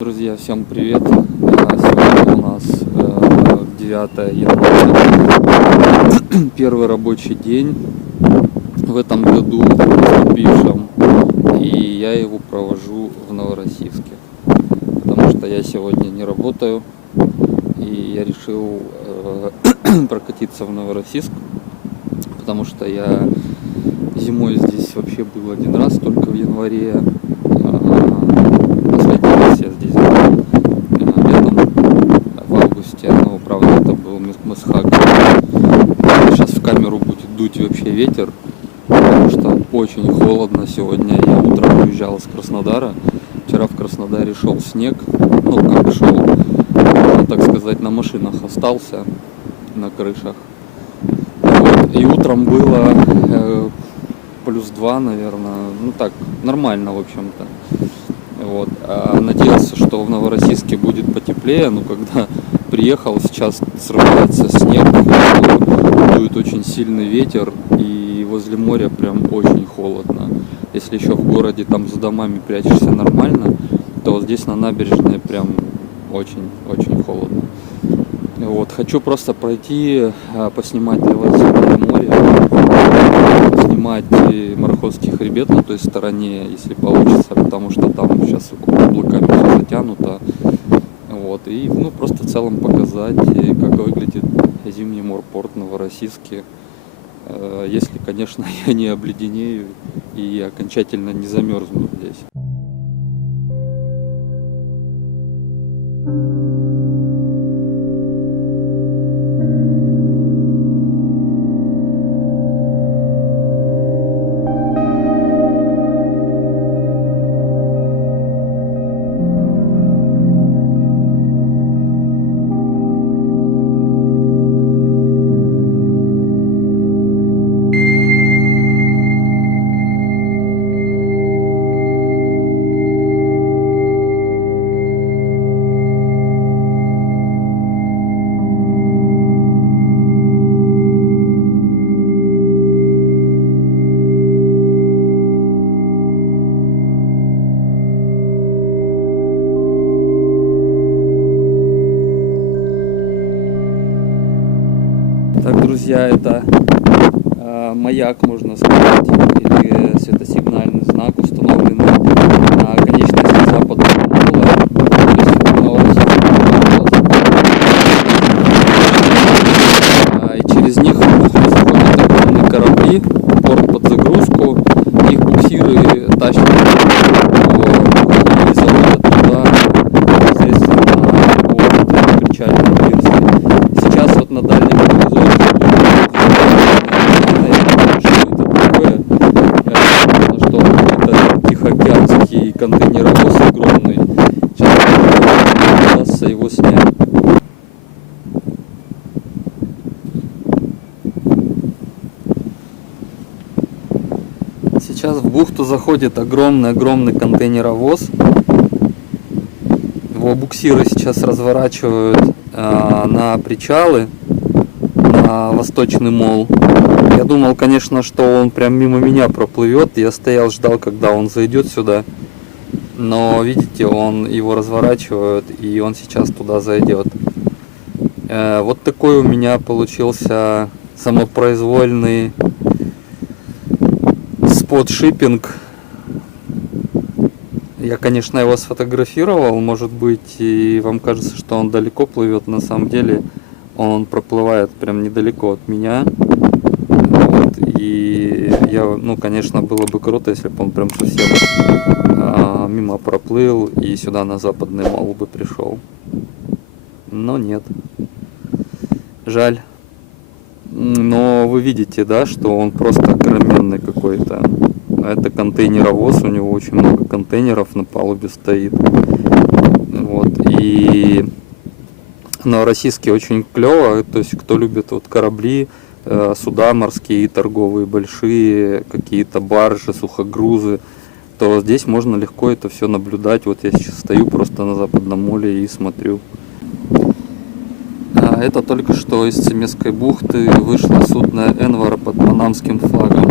Друзья, всем привет! Сегодня у нас 9 января, первый рабочий день в этом году наступившем, и я его провожу в Новороссийске, потому что я сегодня не работаю, и я решил прокатиться в Новороссийск, потому что я зимой здесь вообще был один раз, только в январе. Последний раз я здесь был летом, в августе, но правда это был Месхак. Сейчас в камеру будет дуть вообще ветер, потому что очень холодно сегодня. Я утром уезжал из Краснодара, вчера в Краснодаре шел снег, ну как шел, можно так сказать, на машинах остался, на крышах. Вот. И утром было плюс 2, наверное, ну так, нормально, в общем-то. Вот. Надеялся, что в Новороссийске будет потеплее, но когда приехал, сейчас срывается снег, дует очень сильный ветер, и возле моря прям очень холодно. Если еще в городе там за домами прячешься нормально, то здесь на набережной прям очень холодно. Вот. Хочу просто пройти, поснимать для вас море, снимать Марховский хребет на той стороне, если получится, потому что там сейчас облаками все затянуто. Вот. И просто в целом показать, как выглядит зимний морпорт в Новороссийске, если, конечно, я не обледенею и окончательно не замерзну здесь. Так, друзья, это маяк, можно сказать, или светосигнальный знак, установленный на конечности западного мола, то есть и через них заходят огромные корабли, порт под загрузку, их буксиры тащат и заводят туда непосредственно по причальной пирсе. Сейчас вот на дальнем горизонте тихоокеанский контейнеровоз огромный. Сейчас удастся его снять. Сейчас в бухту заходит огромный контейнеровоз. Его буксиры сейчас разворачивают на причалы, на Восточный мол. Я думал, конечно, что он прям мимо меня проплывет. Я стоял, ждал, когда он зайдет сюда. Но, видите, его разворачивают, и он сейчас туда зайдет. Вот такой у меня получился самопроизвольный спот-шиппинг. Я, конечно, его сфотографировал. Может быть, и вам кажется, что он далеко плывет. На самом деле он проплывает прям недалеко от меня. Вот. И конечно, было бы круто, если бы он прям совсем мимо проплыл и сюда на западный мол бы пришел. Но нет. Жаль. Но вы видите, да, что он просто огроменный какой-то. Это контейнеровоз, у него очень много контейнеров на палубе стоит. Вот. И Новороссийске очень клево, то есть кто любит вот корабли, суда морские, торговые, большие, какие-то баржи, сухогрузы, то здесь можно легко это все наблюдать. Вот я сейчас стою просто на западном моле и смотрю. Это только что из Цимесской бухты вышло судно Энвар под панамским флагом.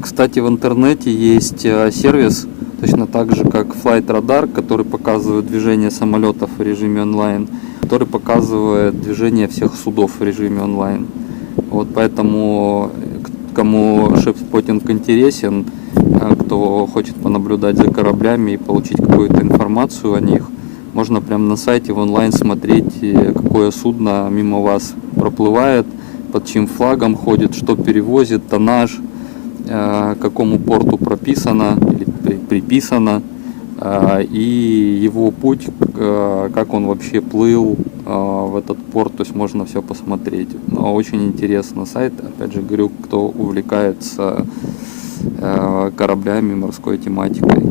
Кстати, в интернете есть сервис точно так же, как Flight Radar, который показывает движение самолетов в режиме онлайн, который показывает движение всех судов в режиме онлайн. Вот поэтому, кому шипспотинг интересен, кто хочет понаблюдать за кораблями и получить какую-то информацию о них, можно прямо на сайте в онлайн смотреть, какое судно мимо вас проплывает, под чьим флагом ходит, что перевозит, тоннаж, какому порту прописано или приписано, и его путь, как он вообще плыл в этот порт, то есть можно все посмотреть. Но очень интересный сайт, опять же говорю, кто увлекается кораблями, морской тематикой.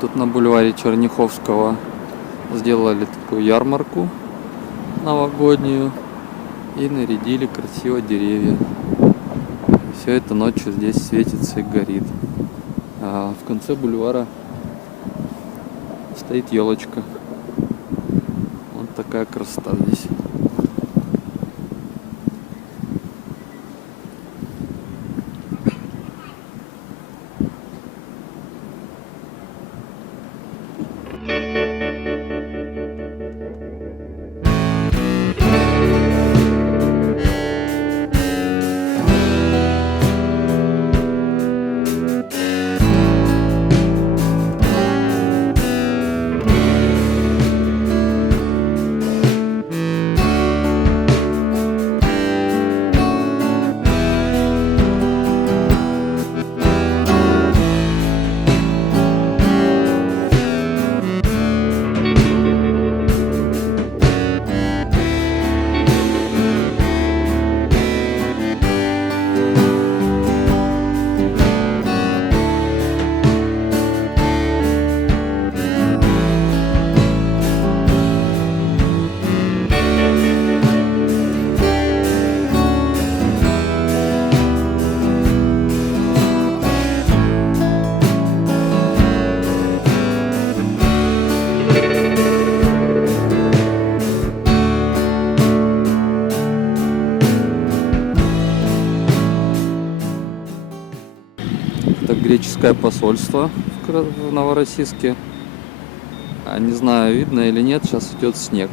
Тут на бульваре Черняховского сделали такую ярмарку новогоднюю и нарядили красиво деревья. Все это ночью здесь светится и горит. А в конце бульвара стоит елочка. Вот такая красота здесь. Это греческое посольство в Новороссийске. Не знаю, видно или нет, сейчас идет снег.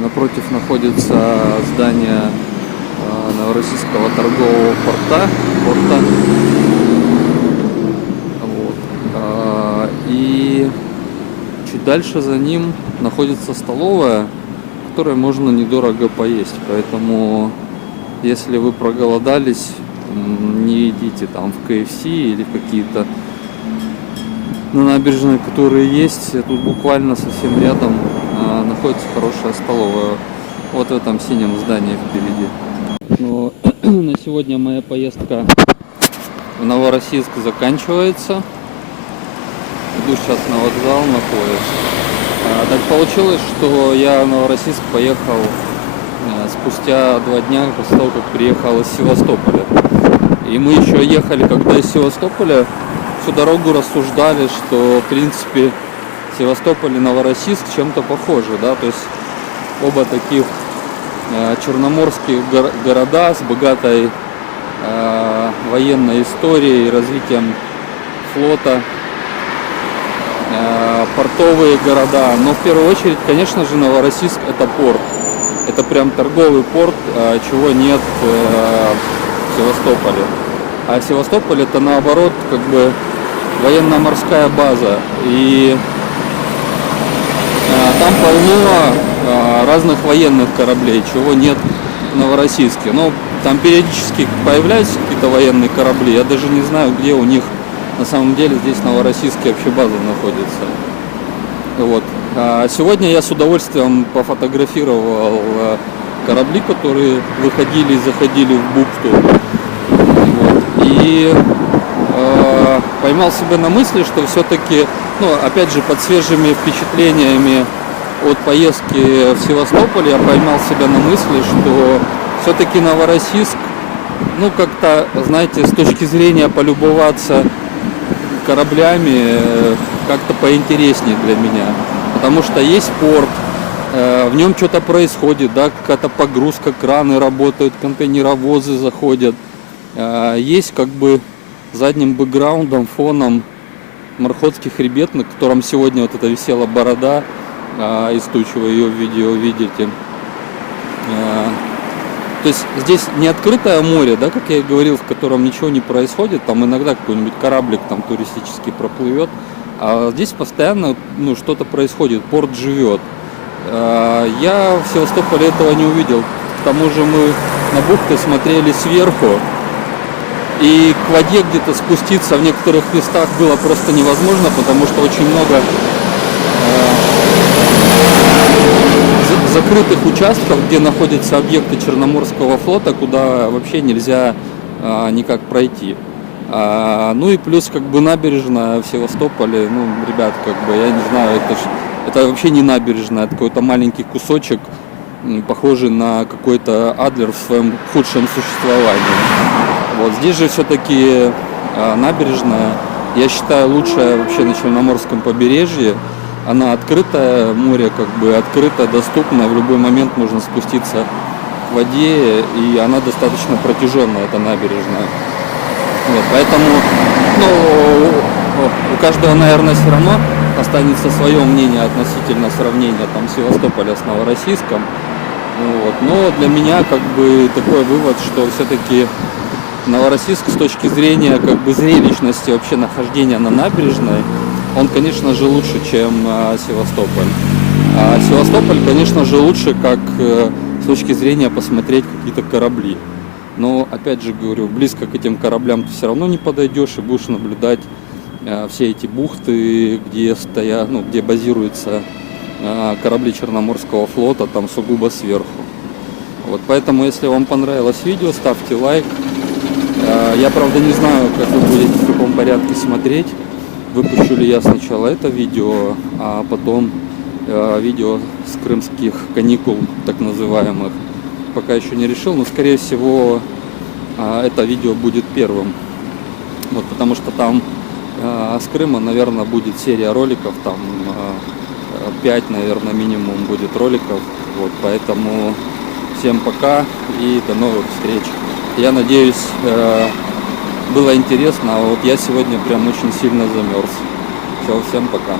Напротив находится здание Новороссийского торгового порта. Вот. И чуть дальше за ним находится столовая, в которой можно недорого поесть. Поэтому, если вы проголодались, не идите там в KFC или в какие-то на набережной, которые есть. Тут буквально совсем рядом находится хорошая столовая. Вот в этом синем здании впереди. Но на сегодня моя поездка в Новороссийск заканчивается. Иду сейчас на вокзал, на поезд. Так получилось, что я в Новороссийск поехал спустя 2 дня после того, как приехал из Севастополя. И мы еще ехали, когда из Севастополя, всю дорогу рассуждали, что в принципе Севастополь и Новороссийск чем-то похожи, да, то есть оба таких черноморские города с богатой военной историей, развитием флота, портовые города. Но в первую очередь, конечно же, Новороссийск — это порт. Это прям торговый порт, чего нет в Севастополе. А Севастополь — это наоборот как бы военно-морская база. И там полно разных военных кораблей, чего нет в Новороссийске. Но там периодически появляются какие-то военные корабли. Я даже не знаю, где у них на самом деле здесь в Новороссийске вообще база находится. Вот. А сегодня я с удовольствием пофотографировал корабли, которые выходили и заходили в бухту. Вот. И поймал себя на мысли, что все-таки, опять же, под свежими впечатлениями от поездки в Севастополь, я поймал себя на мысли, что все-таки Новороссийск, как-то, знаете, с точки зрения полюбоваться кораблями, как-то поинтереснее для меня. Потому что есть порт, в нем что-то происходит, да, какая-то погрузка, краны работают, контейнеровозы заходят. Есть как бы задним бэкграундом, фоном Морхотский хребет, на котором сегодня вот эта висела борода, из тучи вы ее в видео видите. То есть здесь не открытое море, да, как я и говорил, в котором ничего не происходит, там иногда какой-нибудь кораблик там туристический проплывет, а здесь постоянно что-то происходит, порт живет. Я в Севастополе этого не увидел. К тому же мы на бухты смотрели сверху, и к воде где-то спуститься в некоторых местах было просто невозможно, потому что очень много закрытых участков, где находятся объекты Черноморского флота, куда вообще нельзя никак пройти. И плюс как бы набережная в Севастополе, ребят, как бы, я не знаю, это вообще не набережная, это какой-то маленький кусочек, похожий на какой-то Адлер в своем худшем существовании. Вот здесь же все-таки набережная, я считаю, лучшая вообще на Черноморском побережье. Она открытая, море как бы открыто, доступно, в любой момент можно спуститься к воде, и она достаточно протяженная, эта набережная. Вот, поэтому, у каждого, наверное, все равно останется свое мнение относительно сравнения там Севастополя с Новороссийском. Вот. Но для меня как бы такой вывод, что все-таки Новороссийск с точки зрения как бы зрелищности вообще нахождения на набережной, он, конечно же, лучше, чем Севастополь. А Севастополь, конечно же, лучше как с точки зрения посмотреть какие-то корабли. Но, опять же говорю, близко к этим кораблям ты все равно не подойдешь и будешь наблюдать все эти бухты, где стоят, где базируются корабли Черноморского флота, там сугубо сверху. Вот, поэтому, если вам понравилось видео, ставьте лайк. Я, правда, не знаю, как вы будете, в каком порядке смотреть. Выпущу ли я сначала это видео, а потом видео с крымских каникул, так называемых. Пока еще не решил, но, скорее всего, это видео будет первым. Вот, потому что там с Крыма, наверное, будет серия роликов, там 5, наверное, минимум будет роликов. Вот, поэтому всем пока и до новых встреч. Я надеюсь, было интересно, а вот я сегодня прям очень сильно замерз. Все, всем пока.